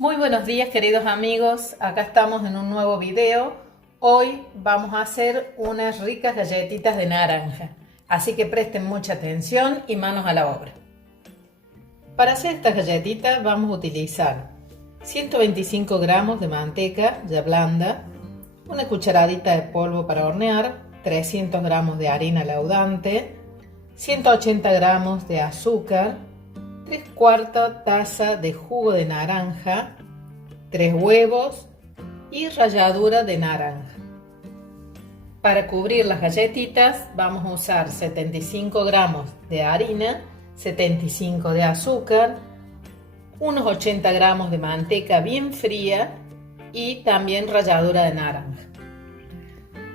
Muy buenos días, queridos amigos, acá estamos en un nuevo video. Hoy vamos a hacer unas ricas galletitas de naranja, así que presten mucha atención y manos a la obra. Para hacer estas galletitas vamos a utilizar 125 gramos de manteca ya blanda, una cucharadita de polvo para hornear, 300 gramos de harina leudante, 180 gramos de azúcar, 3/4 taza de jugo de naranja, 3 huevos y ralladura de naranja. Para cubrir las galletitas vamos a usar 75 gramos de harina, 75 de azúcar, unos 80 gramos de manteca bien fría y también ralladura de naranja.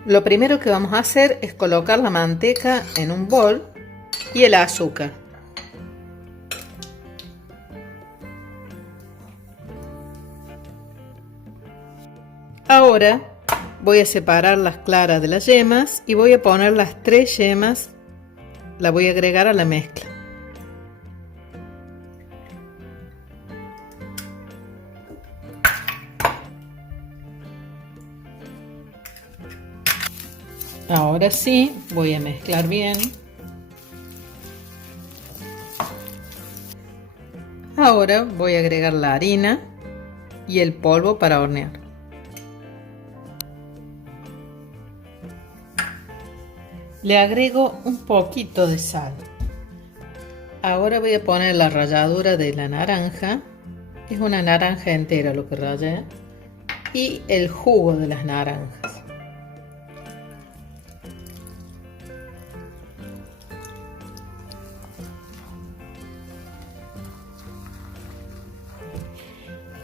Lo primero que vamos a hacer es colocar la manteca en un bol y el azúcar. Ahora voy a separar las claras de las yemas y voy a poner las 3 yemas, la voy a agregar a la mezcla. Ahora sí, voy a mezclar bien. Ahora voy a agregar la harina y el polvo para hornear. Le agrego un poquito de sal. Ahora voy a poner la ralladura de la naranja. Es una naranja entera lo que rallé. Y el jugo de las naranjas.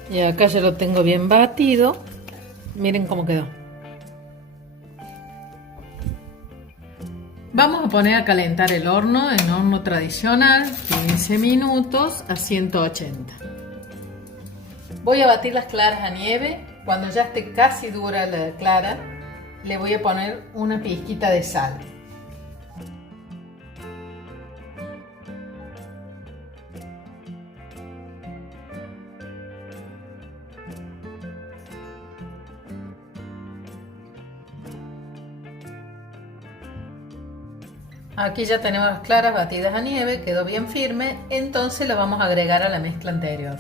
Y acá ya lo tengo bien batido. Miren cómo quedó. Vamos a poner a calentar el horno en horno tradicional, 15 minutos a 180. Voy a batir las claras a nieve. Cuando ya esté casi dura la clara, le voy a poner una pizquita de sal. Aquí ya tenemos las claras batidas a nieve, quedó bien firme, entonces la vamos a agregar a la mezcla anterior.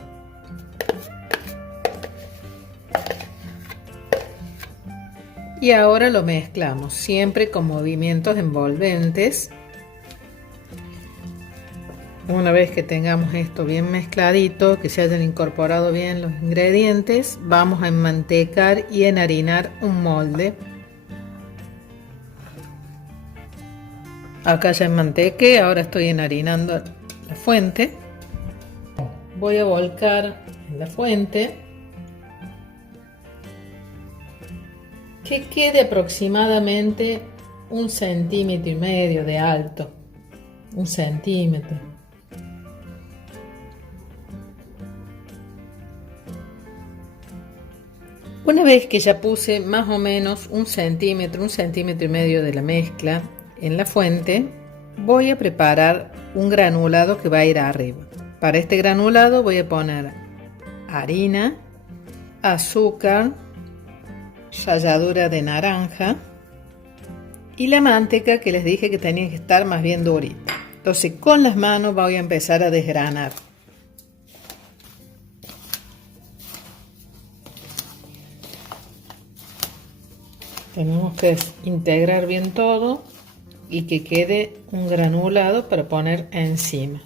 Y ahora lo mezclamos, siempre con movimientos envolventes. Una vez que tengamos esto bien mezcladito, que se hayan incorporado bien los ingredientes, vamos a enmantecar y enharinar un molde. Acá ya enmantequé, ahora estoy enharinando la fuente. Voy a volcar en la fuente que quede aproximadamente 1,5 centímetros de alto. 1 centímetro. Una vez que ya puse más o menos 1 centímetro, 1,5 centímetros de la mezcla en la fuente, voy a preparar un granulado que va a ir arriba. Para este granulado voy a poner harina, azúcar, ralladura de naranja y la manteca que les dije que tenía que estar más bien durita. Entonces con las manos voy a empezar a desgranar. Tenemos que integrar bien todo y que quede un granulado para poner encima.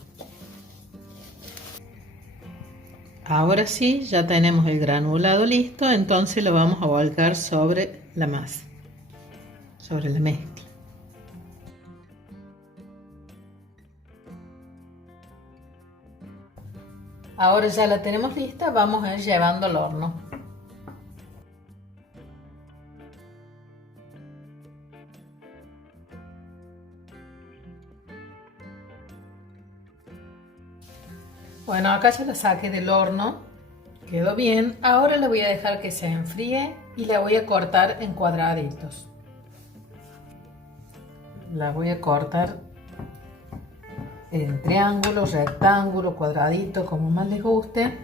Ahora sí, ya tenemos el granulado listo, entonces lo vamos a volcar sobre la masa, sobre la mezcla. Ahora ya la tenemos lista, vamos a ir llevando al horno. Bueno, acá ya la saqué del horno, quedó bien. Ahora la voy a dejar que se enfríe y la voy a cortar en cuadraditos. La voy a cortar en triángulo, rectángulo, cuadradito, como más les guste.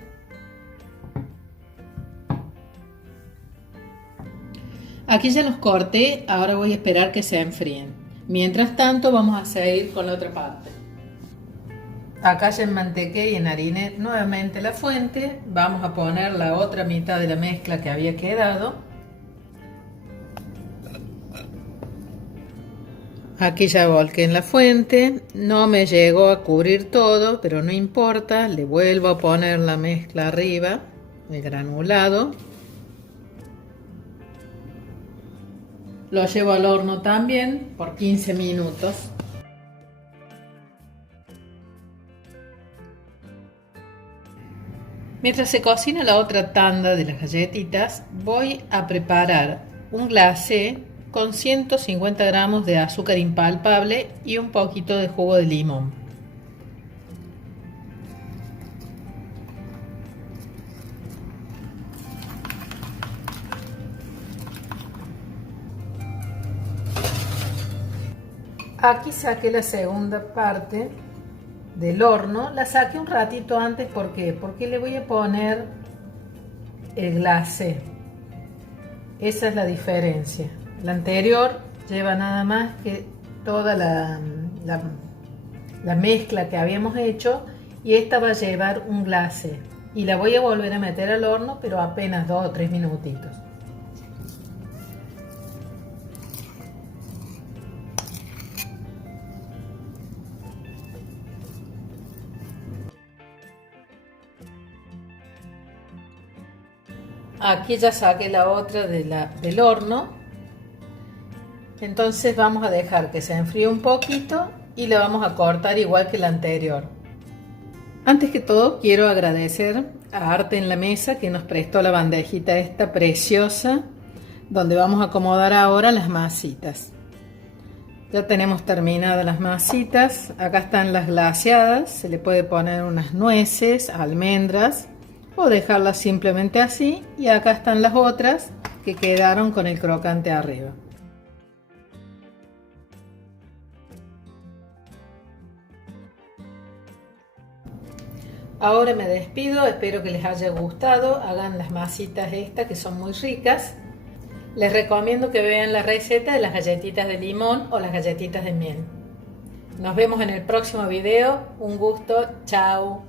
Aquí ya los corté, ahora voy a esperar que se enfríen. Mientras tanto vamos a seguir con la otra parte. Acá ya enmantequé y enhariné nuevamente la fuente. Vamos a poner la otra mitad de la mezcla que había quedado. Aquí ya volqué en la fuente. No me llegó a cubrir todo, pero no importa. Le vuelvo a poner la mezcla arriba, el granulado. Lo llevo al horno también por 15 minutos. Mientras se cocina la otra tanda de las galletitas, voy a preparar un glacé con 150 gramos de azúcar impalpable y un poquito de jugo de limón. Aquí saqué la segunda parte del horno, la saqué un ratito antes. ¿Por qué? Porque le voy a poner el glacé. Esa es la diferencia. La anterior lleva nada más que toda la mezcla que habíamos hecho, y esta va a llevar un glacé y la voy a volver a meter al horno, pero apenas 2 o 3 minutitos. Aquí ya saqué la otra del horno. Entonces vamos a dejar que se enfríe un poquito y la vamos a cortar igual que la anterior. Antes que todo quiero agradecer a Arte en la Mesa, que nos prestó la bandejita esta preciosa, donde vamos a acomodar ahora las masitas. Ya tenemos terminadas las masitas. Acá están las glaseadas. Se le puede poner unas nueces, almendras, o dejarlas simplemente así. Y acá están las otras que quedaron con el crocante arriba. Ahora me despido, espero que les haya gustado. Hagan las masitas estas que son muy ricas. Les recomiendo que vean la receta de las galletitas de limón o las galletitas de miel. Nos vemos en el próximo video. Un gusto. Chao.